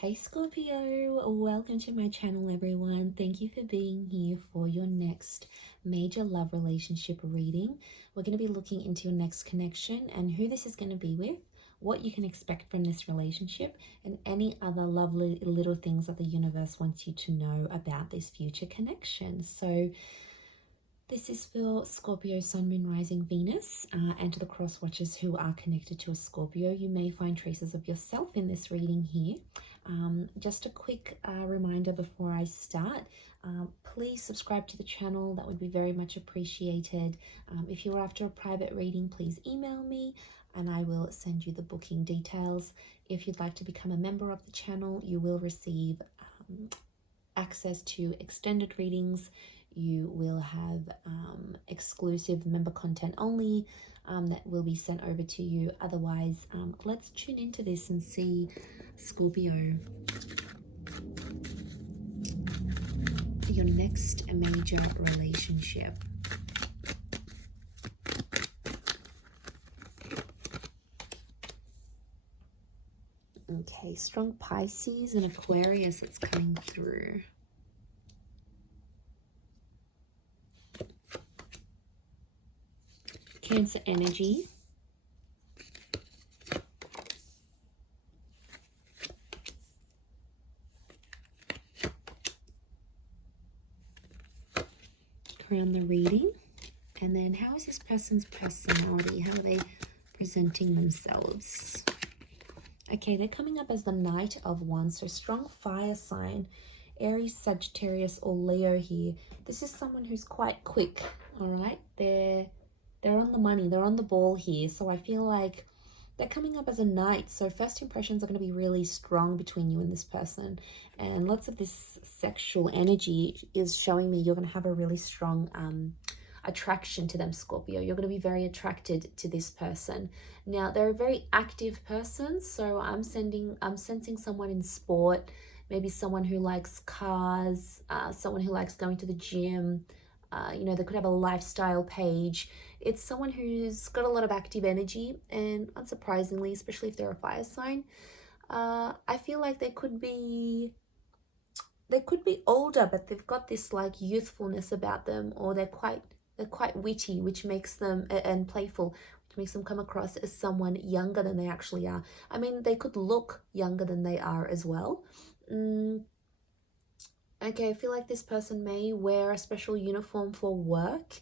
Hey Scorpio, welcome to my channel everyone. Thank you for being here for your next major love relationship reading. We're going to be looking into your next connection and who this is going to be with, what you can expect from this relationship, and any other lovely little things that the universe wants you to know about this future connection. So this is for Scorpio, Sun, Moon, Rising, Venus, and to the cross watchers who are connected to a Scorpio. You may find traces of yourself in this reading here. Just a quick reminder before I start, please subscribe to the channel. That would be very much appreciated. If you're after a private reading, please email me and I will send you the booking details. If you'd like to become a member of the channel, you will receive access to extended readings. You will have exclusive member content only that will be sent over to you. Otherwise, let's tune into this and see, Scorpio, your next major relationship. Okay, strong Pisces and Aquarius that's coming through. Cancer energy. Around the reading. And then how is this person's personality? How are they presenting themselves? Okay, they're coming up as the Knight of Wands, so strong fire sign, Aries, Sagittarius, or Leo here. This is someone who's quite quick, all right? They're on the money, they're on the ball here. So I feel like they're coming up as a knight. So first impressions are going to be really strong between you and this person. And lots of this sexual energy is showing me you're going to have a really strong attraction to them, Scorpio. You're going to be very attracted to this person. Now, they're a very active person. So I'm sensing someone in sport, maybe someone who likes cars, someone who likes going to the gym. You know, they could have a lifestyle page. It's someone who's got a lot of active energy, and unsurprisingly, especially if they're a fire sign, I feel like they could be older, but they've got this like youthfulness about them, or they're quite witty, which makes them, and playful, which makes them come across as someone younger than they actually are. I mean, they could look younger than they are as well. Okay, I feel like this person may wear a special uniform for work,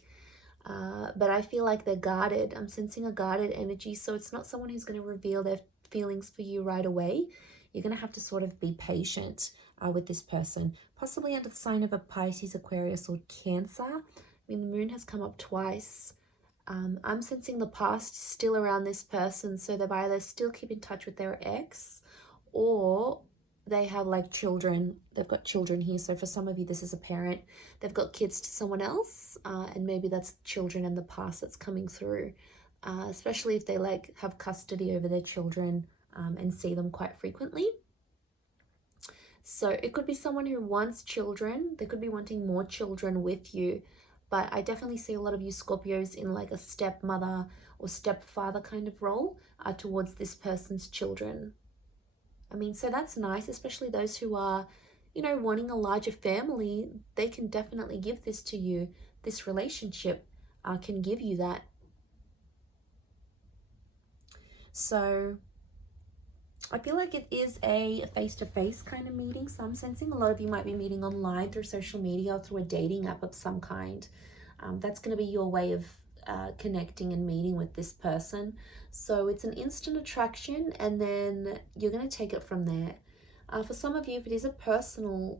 but I feel like they're guarded. I'm sensing a guarded energy, so it's not someone who's going to reveal their feelings for you right away. You're going to have to sort of be patient with this person, possibly under the sign of a Pisces, Aquarius, or Cancer. I mean, the moon has come up twice. I'm sensing the past still around this person, so they've either still keep in touch with their ex, or they have like children. They've got children here. So for some of you, this is a parent. They've got kids to someone else, and maybe that's children in the past that's coming through, especially if they like have custody over their children and see them quite frequently. So it could be someone who wants children. They could be wanting more children with you, but I definitely see a lot of you Scorpios in like a stepmother or stepfather kind of role towards this person's children. I mean, so that's nice, especially those who are, you know, wanting a larger family. They can definitely give this to you. This relationship can give you that. So I feel like it is a face-to-face kind of meeting. So I'm sensing a lot of you might be meeting online through social media or through a dating app of some kind. That's going to be your way of connecting and meeting with this person. So it's an instant attraction, and then you're going to take it from there. For some of you, if it is a personal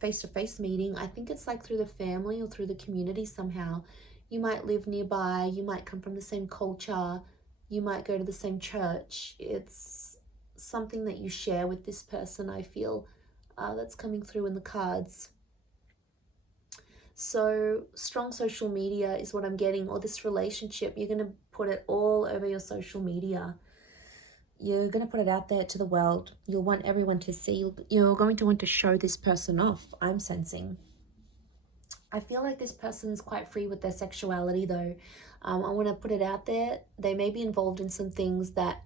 face-to-face meeting, I think it's like through the family or through the community somehow. You might live nearby, you might come from the same culture, you might go to the same church. It's something that you share with this person, I feel, that's coming through in the cards. So strong social media is what I'm getting, or this relationship, you're going to put it all over your social media. You're going to put it out there to the world. You'll want everyone to see. You're going to want to show this person off, I'm sensing. I feel like this person's quite free with their sexuality though. I want to put it out there. They may be involved in some things that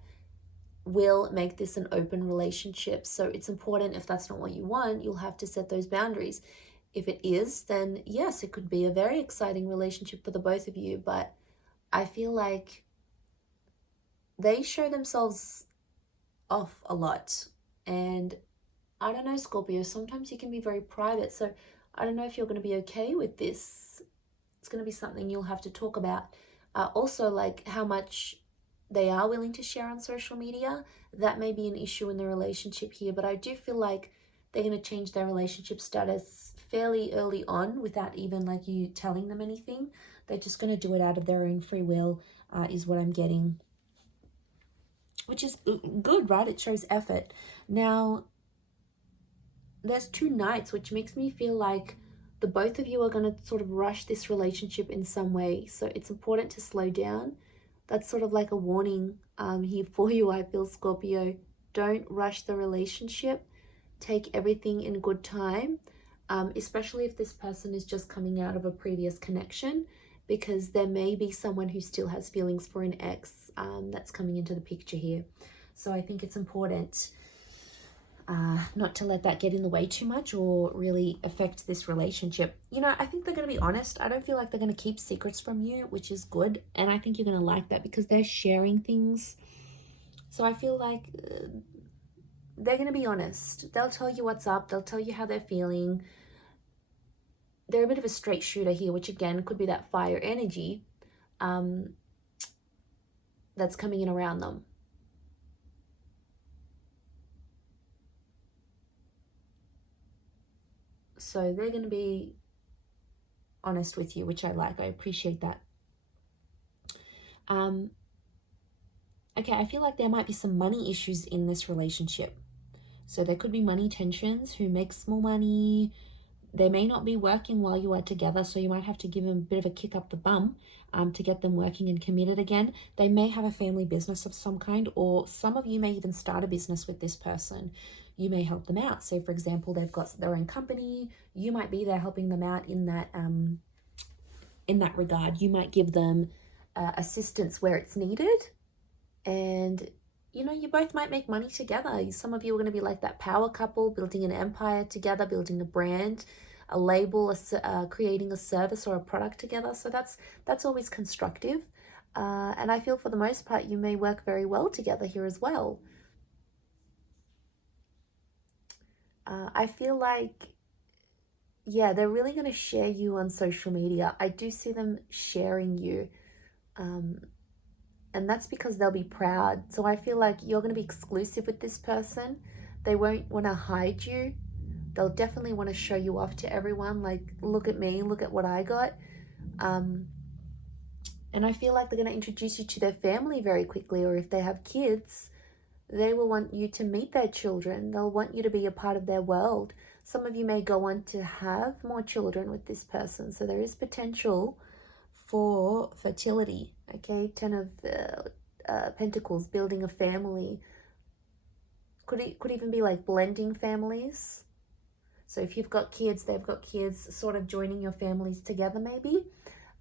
will make this an open relationship. So it's important, if that's not what you want, you'll have to set those boundaries. If it is, then yes, it could be a very exciting relationship for the both of you. But I feel like they show themselves off a lot. And I don't know, Scorpio, sometimes you can be very private. So I don't know if you're going to be okay with this. It's going to be something you'll have to talk about. Also, like how much they are willing to share on social media, that may be an issue in the relationship here. But I do feel like they're going to change their relationship status fairly early on without even like you telling them anything. They're just going to do it out of their own free will, is what I'm getting. Which is good, right? It shows effort. Now, there's 2 knights, which makes me feel like the both of you are going to sort of rush this relationship in some way. So it's important to slow down. That's sort of like a warning here for you, I feel, Scorpio. Don't rush the relationship. Take everything in good time, especially if this person is just coming out of a previous connection, because there may be someone who still has feelings for an ex that's coming into the picture here. So I think it's important not to let that get in the way too much or really affect this relationship. You know, I think they're going to be honest. I don't feel like they're going to keep secrets from you, which is good. And I think you're going to like that because they're sharing things. So I feel like they're going to be honest. They'll tell you what's up. They'll tell you how they're feeling. They're a bit of a straight shooter here, which again could be that fire energy that's coming in around them. So they're going to be honest with you, which I like. I appreciate that. Okay, I feel like there might be some money issues in this relationship. So there could be money tensions. Who makes more money? They may not be working while you are together, so you might have to give them a bit of a kick up the bum to get them working and committed again. They may have a family business of some kind, or some of you may even start a business with this person. You may help them out. So, for example, they've got their own company. You might be there helping them out in that regard. You might give them assistance where it's needed, and you know, you both might make money together. Some of you are going to be like that power couple, building an empire together, building a brand, a label, creating a service or a product together. So that's always constructive. And I feel for the most part, you may work very well together here as well. I feel like, yeah, they're really going to share you on social media. I do see them sharing you. And that's because they'll be proud. So I feel like you're going to be exclusive with this person. They won't want to hide you. They'll definitely want to show you off to everyone. Like, look at me, look at what I got. And I feel like they're going to introduce you to their family very quickly. Or if they have kids, they will want you to meet their children. They'll want you to be a part of their world. Some of you may go on to have more children with this person. So there is potential for fertility. Okay, 10 of Pentacles, building a family. Could even be like blending families. So if you've got kids, they've got kids, sort of joining your families together maybe.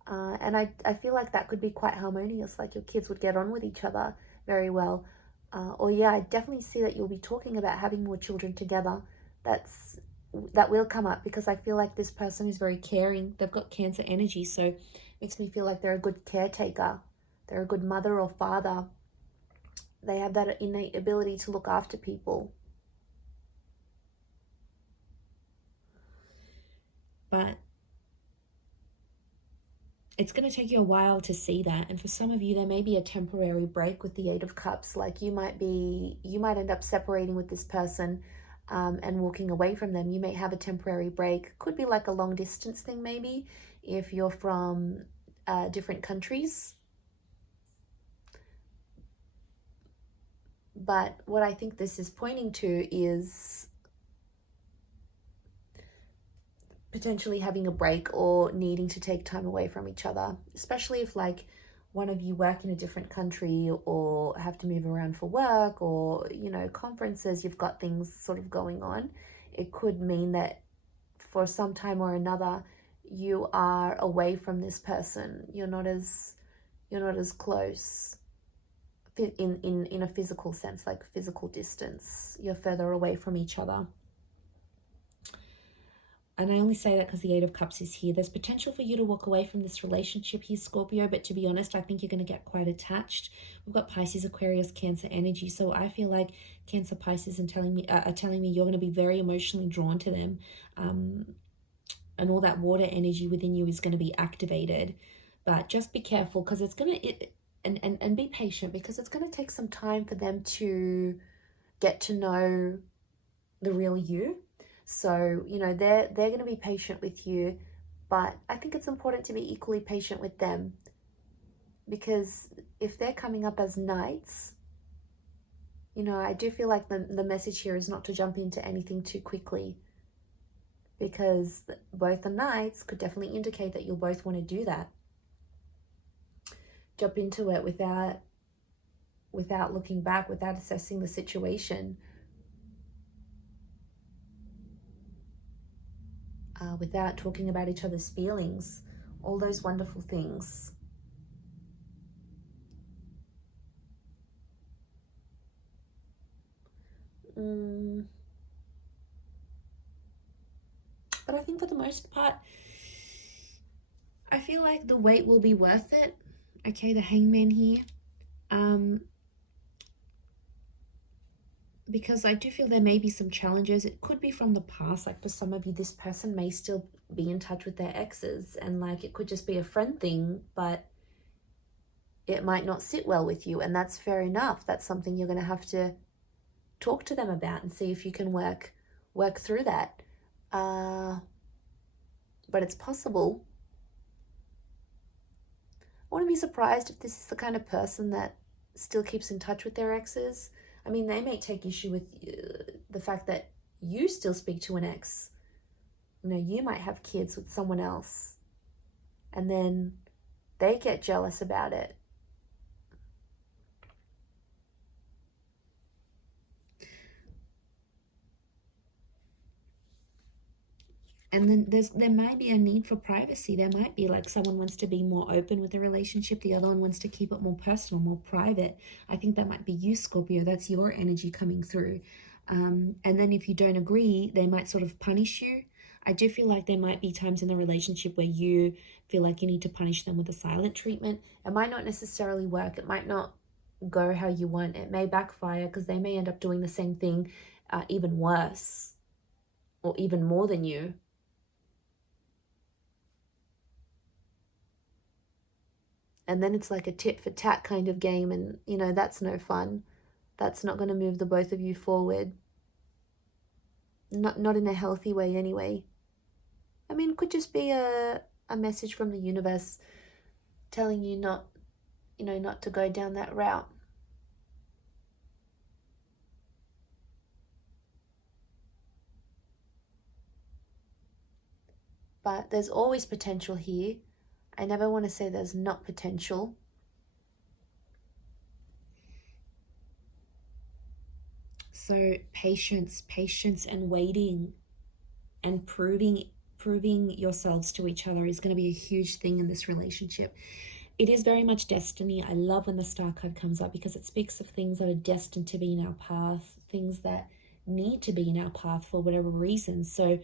And I feel like that could be quite harmonious, like your kids would get on with each other very well. Or yeah, I definitely see that you'll be talking about having more children together. That will come up because I feel like this person is very caring. They've got Cancer energy, so it makes me feel like they're a good caretaker. They're a good mother or father. They have that innate ability to look after people. But it's going to take you a while to see that. And for some of you, there may be a temporary break with the 8 of Cups. Like you might end up separating with this person and walking away from them. You may have a temporary break. Could be like a long distance thing maybe if you're from different countries. But what I think this is pointing to is potentially having a break or needing to take time away from each other, especially if like one of you work in a different country or have to move around for work or, you know, conferences, you've got things sort of going on. It could mean that for some time or another, you are away from this person. You're not as close in a physical sense, like physical distance. You're further away from each other. And I only say that because the Eight of Cups is here. There's potential for you to walk away from this relationship here, Scorpio, but to be honest, I think you're going to get quite attached. We've got Pisces, Aquarius, Cancer energy. So I feel like Cancer, Pisces are telling me you're going to be very emotionally drawn to them. And all that water energy within you is going to be activated. But just be careful, because it's going to... And be patient, because it's going to take some time for them to get to know the real you. So, you know, they're going to be patient with you, but I think it's important to be equally patient with them, because if they're coming up as knights, you know, I do feel like the message here is not to jump into anything too quickly, because both the knights could definitely indicate that you'll both want to do that. Jump into it without looking back, without assessing the situation. Without talking about each other's feelings, all those wonderful things. But I think for the most part, I feel like the wait will be worth it. Okay, the Hangman here. Because I do feel there may be some challenges. It could be from the past. Like for some of you, this person may still be in touch with their exes, and like it could just be a friend thing, but it might not sit well with you, and that's fair enough. That's something you're going to have to talk to them about and see if you can work through that. But it's possible. I wouldn't be surprised if this is the kind of person that still keeps in touch with their exes. I mean, they may take issue with the fact that you still speak to an ex. You know, you might have kids with someone else, and then they get jealous about it. And then there might be a need for privacy. There might be like someone wants to be more open with the relationship. The other one wants to keep it more personal, more private. I think that might be you, Scorpio. That's your energy coming through. And then if you don't agree, they might sort of punish you. I do feel like there might be times in the relationship where you feel like you need to punish them with a silent treatment. It might not necessarily work. It might not go how you want. It may backfire, because they may end up doing the same thing, even worse, or even more than you. And then it's like a tit for tat kind of game, and you know, that's no fun. That's not going to move the both of you forward. Not in a healthy way anyway. I mean, it could just be a message from the universe telling you not to go down that route. But there's always potential here. I never want to say there's not potential. So patience and waiting and proving yourselves to each other is going to be a huge thing in this relationship. It is very much destiny. I love when the Star card comes up, because it speaks of things that are destined to be in our path, things that need to be in our path for whatever reason. So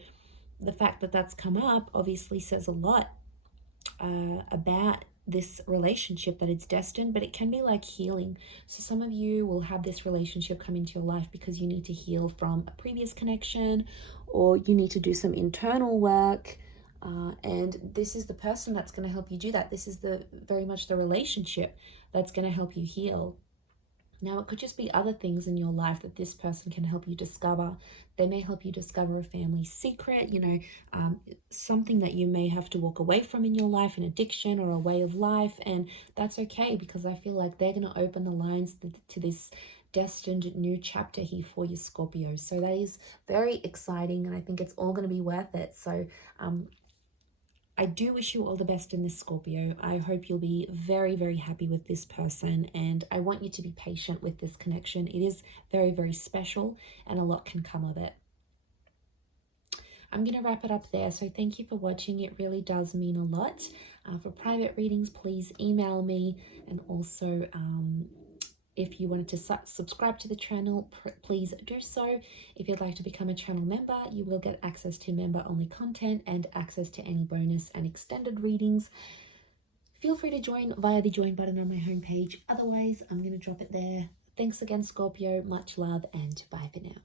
the fact that that's come up obviously says a lot about this relationship, that it's destined, but it can be like healing. So some of you will have this relationship come into your life because you need to heal from a previous connection, or you need to do some internal work, and this is the person that's going to help you do that. This is very much the relationship that's going to help you heal. Now, it could just be other things in your life that this person can help you discover. They may help you discover a family secret, something that you may have to walk away from in your life, an addiction or a way of life. And that's okay, because I feel like they're going to open the lines to this destined new chapter here for you, Scorpio. So that is very exciting, and I think it's all going to be worth it. So I do wish you all the best in this, Scorpio. I hope you'll be very, very happy with this person, and I want you to be patient with this connection. It is very, very special, and a lot can come of it. I'm going to wrap it up there. So thank you for watching. It really does mean a lot. For private readings, please email me, and also If you wanted to subscribe to the channel, please do so. If you'd like to become a channel member, you will get access to member-only content and access to any bonus and extended readings. Feel free to join via the join button on my homepage. Otherwise, I'm going to drop it there. Thanks again, Scorpio. Much love and bye for now.